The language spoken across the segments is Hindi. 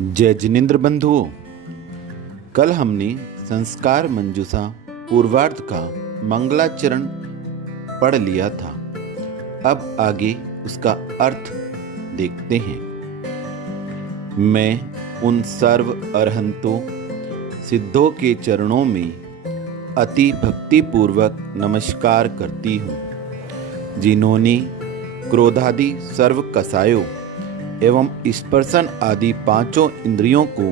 जय जिनेन्द्र बंधुओं, कल हमने संस्कार मंजूषा पूर्वार्ध का मंगलाचरण पढ़ लिया था। अब आगे उसका अर्थ देखते हैं। मैं उन सर्व अरहंतों सिद्धों के चरणों में अति भक्तिपूर्वक नमस्कार करती हूँ, जिन्होंने क्रोधादि सर्व कसायों एवं स्पर्शन आदि पांचों इंद्रियों को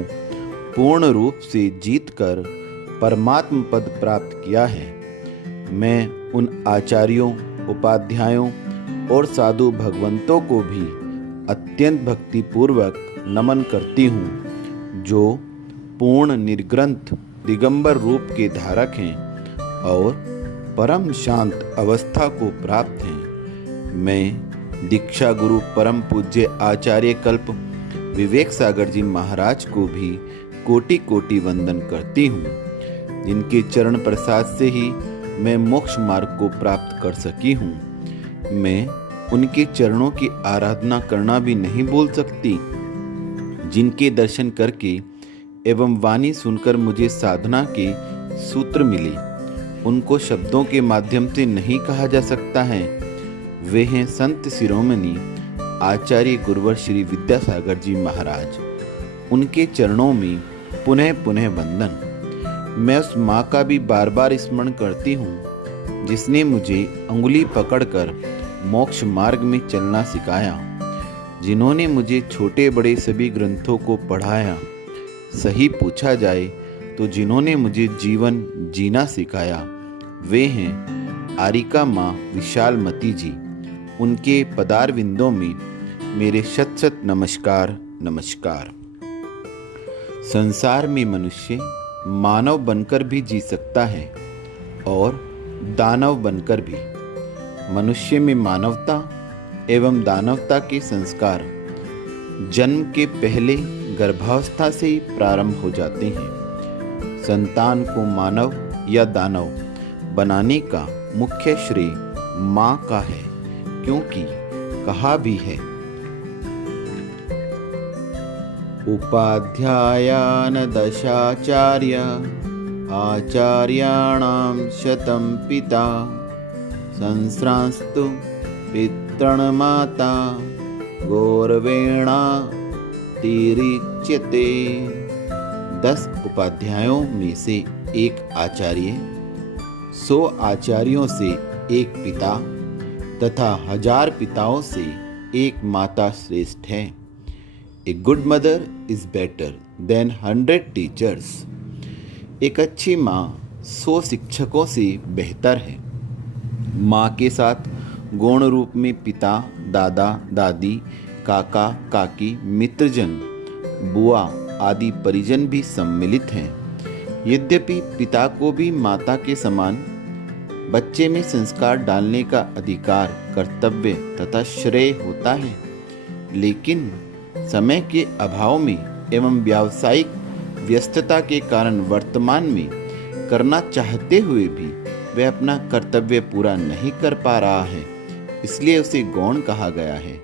पूर्ण रूप से जीतकर परमात्म पद प्राप्त किया है। मैं उन आचार्यों, उपाध्यायों और साधु भगवंतों को भी अत्यंत भक्तिपूर्वक नमन करती हूँ, जो पूर्ण निर्ग्रंथ दिगंबर रूप के धारक हैं और परम शांत अवस्था को प्राप्त हैं। मैं दीक्षा गुरु परम पूज्य आचार्य कल्प विवेक सागर जी महाराज को भी कोटि कोटि वंदन करती हूँ, जिनके चरण प्रसाद से ही मैं मोक्ष मार्ग को प्राप्त कर सकी हूँ। मैं उनके चरणों की आराधना करना भी नहीं भूल सकती, जिनके दर्शन करके एवं वाणी सुनकर मुझे साधना के सूत्र मिले। उनको शब्दों के माध्यम से नहीं कहा जा सकता है। वे हैं संत शिरोमणि आचार्य गुरुवर श्री विद्यासागर जी महाराज। उनके चरणों में पुनः पुनः वंदन। मैं उस माँ का भी बार बार स्मरण करती हूँ, जिसने मुझे अंगुली पकड़कर मोक्ष मार्ग में चलना सिखाया, जिन्होंने मुझे छोटे बड़े सभी ग्रंथों को पढ़ाया। सही पूछा जाए तो जिन्होंने मुझे जीवन जीना सिखाया, वे हैं आरिका माँ विशालमती जी। उनके पदार विंदों में मेरे शत शत नमस्कार नमस्कार। संसार में मनुष्य मानव बनकर भी जी सकता है और दानव बनकर भी। मनुष्य में मानवता एवं दानवता के संस्कार जन्म के पहले गर्भावस्था से ही प्रारंभ हो जाते हैं। संतान को मानव या दानव बनाने का मुख्य श्रेय माँ का है, क्योंकि कहा भी है, उपाध्यायान दशाचार्य आचार्याणां शतं पिता संस्रांस्तु पितॄन् माता गौरवेणा तिरिच्यते। 10 उपाध्यायों में से एक आचार्य, 100 आचार्यों से एक पिता तथा 1000 पिताओं से एक माता श्रेष्ठ है। A good mother is better than 100 teachers. एक अच्छी माँ 100 शिक्षकों से बेहतर है। माँ के साथ गौण रूप में पिता, दादा, दादी, काका, काकी, मित्रजन, बुआ आदि परिजन भी सम्मिलित हैं। यद्यपि पिता को भी माता के समान बच्चे में संस्कार डालने का अधिकार, कर्तव्य तथा श्रेय होता है, लेकिन समय के अभाव में एवं व्यावसायिक व्यस्तता के कारण वर्तमान में करना चाहते हुए भी वह अपना कर्तव्य पूरा नहीं कर पा रहा है, इसलिए उसे गौण कहा गया है।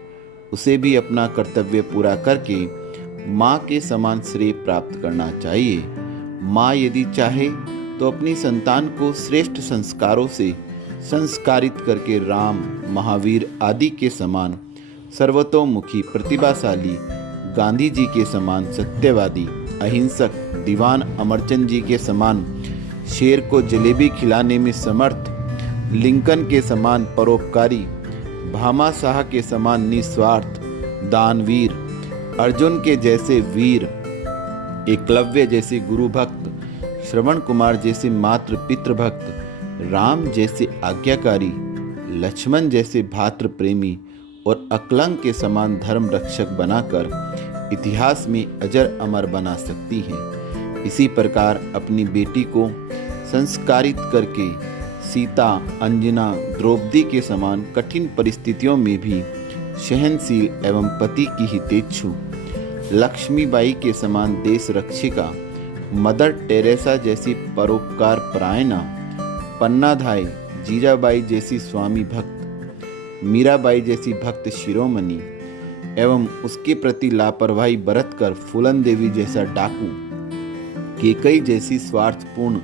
उसे भी अपना कर्तव्य पूरा करके माँ के समान श्रेय प्राप्त करना चाहिए। माँ यदि चाहे तो अपनी संतान को श्रेष्ठ संस्कारों से संस्कारित करके राम, महावीर आदि के समान सर्वतोमुखी, प्रतिभाशाली, गांधी जी के समान सत्यवादी, अहिंसक, दीवान अमरचंद जी के समान शेर को जलेबी खिलाने में समर्थ, लिंकन के समान परोपकारी, भामा शाह के समान निस्वार्थ दानवीर, अर्जुन के जैसे वीर, एकलव्य जैसे गुरु भक्त, श्रवण कुमार जैसे मातृ पितृ भक्त, राम जैसे आज्ञाकारी, लक्ष्मण जैसे भातृ प्रेमी और अकलंक के समान धर्म रक्षक बनाकर इतिहास में अजर अमर बना सकती है। इसी प्रकार अपनी बेटी को संस्कारित करके सीता, अंजना, द्रौपदी के समान कठिन परिस्थितियों में भी सहनशील एवं पति की हितेच्छु, लक्ष्मीबाई के समान देश रक्षिका, मदर टेरेसा जैसी परोपकार परायणा, पन्नाधाय, जीजाबाई जैसी स्वामी भक्त, मीराबाई जैसी भक्त शिरोमणि, एवं उसके प्रति लापरवाही बरतकर फूलन देवी जैसा डाकू, केकई जैसी स्वार्थपूर्ण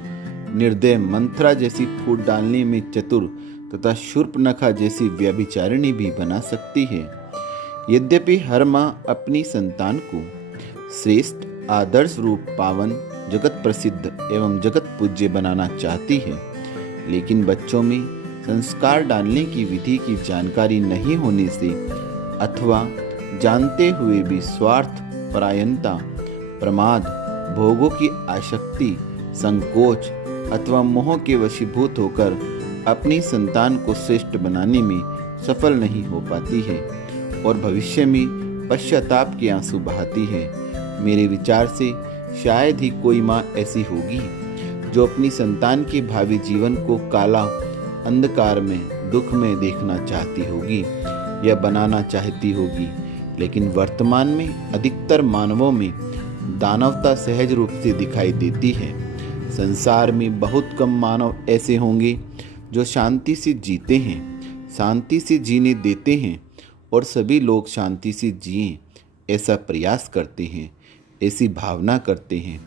निर्दय, मंथरा जैसी फूट डालने में चतुर तथा शूर्पणखा जैसी व्यभिचारिणी भी बना सकती है। यद्यपि हर माँ अपनी संतान को श्रेष्ठ, आदर्श रूप, पावन, जगत प्रसिद्ध एवं जगत पूज्य बनाना चाहती है, लेकिन बच्चों में संस्कार डालने की विधि की जानकारी नहीं होने से अथवा जानते हुए भी स्वार्थ, परायणता, प्रमाद, भोगों की आसक्ति, संकोच अथवा मोह के वशीभूत होकर अपनी संतान को श्रेष्ठ बनाने में सफल नहीं हो पाती है और भविष्य में पश्चाताप के आंसू बहाती है। मेरे विचार से शायद ही कोई माँ ऐसी होगी जो अपनी संतान के भावी जीवन को काला अंधकार में, दुख में देखना चाहती होगी या बनाना चाहती होगी, लेकिन वर्तमान में अधिकतर मानवों में दानवता सहज रूप से दिखाई देती है। संसार में बहुत कम मानव ऐसे होंगे जो शांति से जीते हैं, शांति से जीने देते हैं और सभी लोग शांति से जिएं ऐसा प्रयास करते हैं, ऐसी भावना करते हैं।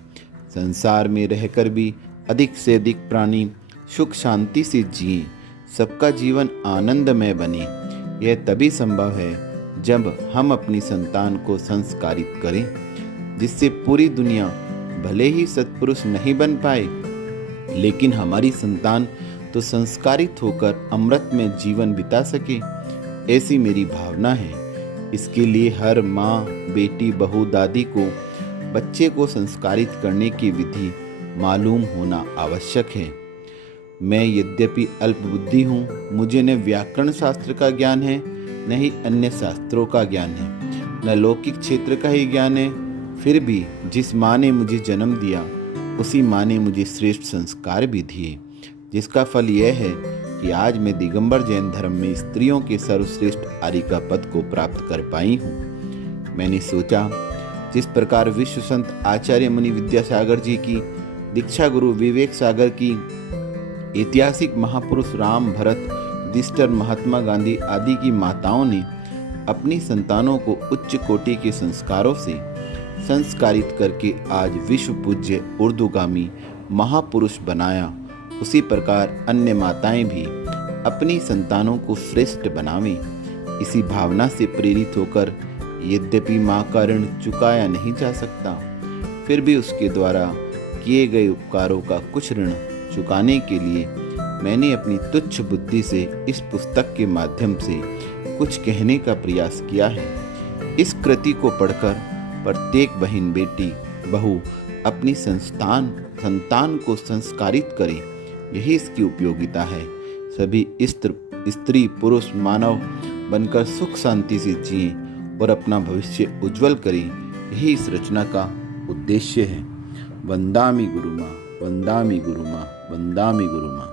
संसार में रहकर भी अधिक से अधिक प्राणी सुख शांति से जिएं, सबका जीवन आनंदमय बने। यह तभी संभव है जब हम अपनी संतान को संस्कारित करें, जिससे पूरी दुनिया भले ही सत्पुरुष नहीं बन पाए, लेकिन हमारी संतान तो संस्कारित होकर अमृत में जीवन बिता सके, ऐसी मेरी भावना है। इसके लिए हर माँ, बेटी, बहू, दादी को बच्चे को संस्कारित करने की विधि मालूम होना आवश्यक है। मैं यद्यपि अल्पबुद्धि हूँ, मुझे न व्याकरण शास्त्र का ज्ञान है, न ही अन्य शास्त्रों का ज्ञान है, न लौकिक क्षेत्र का ही ज्ञान है। फिर भी जिस माँ ने मुझे जन्म दिया, उसी माँ ने मुझे श्रेष्ठ संस्कार भी दिए, जिसका फल यह है कि आज मैं दिगंबर जैन धर्म में स्त्रियों के सर्वश्रेष्ठ आर्यिका पद को प्राप्त कर पाई हूँ। मैंने सोचा, जिस प्रकार विश्व संत आचार्य मुनि विद्यासागर जी की, दीक्षा गुरु विवेक सागर की, ऐतिहासिक महापुरुष राम, भरत, युधिष्ठिर, महात्मा गांधी आदि की माताओं ने अपनी संतानों को उच्च कोटि के संस्कारों से संस्कारित करके आज विश्व पूज्य ऊर्ध्वगामी महापुरुष बनाया, उसी प्रकार अन्य माताएं भी अपनी संतानों को श्रेष्ठ बनावें। इसी भावना से प्रेरित होकर, यद्यपि माँ का ऋण चुकाया नहीं जा सकता, फिर भी उसके द्वारा किए गए उपकारों का कुछ ऋण चुकाने के लिए मैंने अपनी तुच्छ बुद्धि से इस पुस्तक के माध्यम से कुछ कहने का प्रयास किया है। इस कृति को पढ़कर प्रत्येक बहन, बेटी, बहू अपनी संतान को संस्कारित करें, यही इसकी उपयोगिता है। सभी स्त्री पुरुष मानव बनकर सुख शांति से जिएं और अपना भविष्य उज्जवल करें, यही इस रचना का उद्देश्य है। वंदामि गुरुमा, वंदामि गुरुमा, वंदामि गुरुमा।